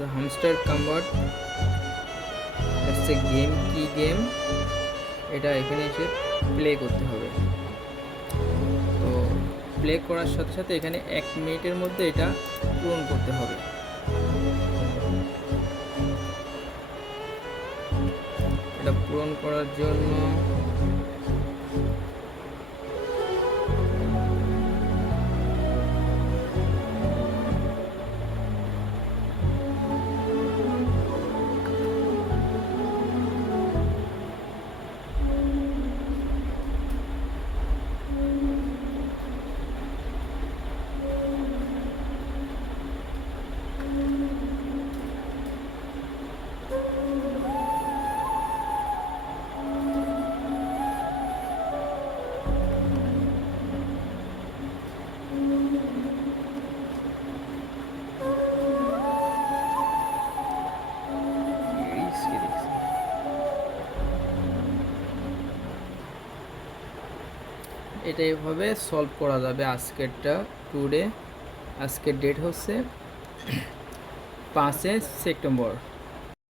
So hamster convert হচ্ছে গেম, কি গেম, এটা এখানে এসে প্লে করতে হবে। তো প্লে করার সাথে সাথে এখানে 1 মিনিটের মধ্যে এটা পূরণ করতে হবে। এটা পূরণ করার জন্য এটা এভাবে সলভ করা যাবে। আজকেরটা টুডে, আজকের ডেট হচ্ছে 5 সেপ্টেম্বর।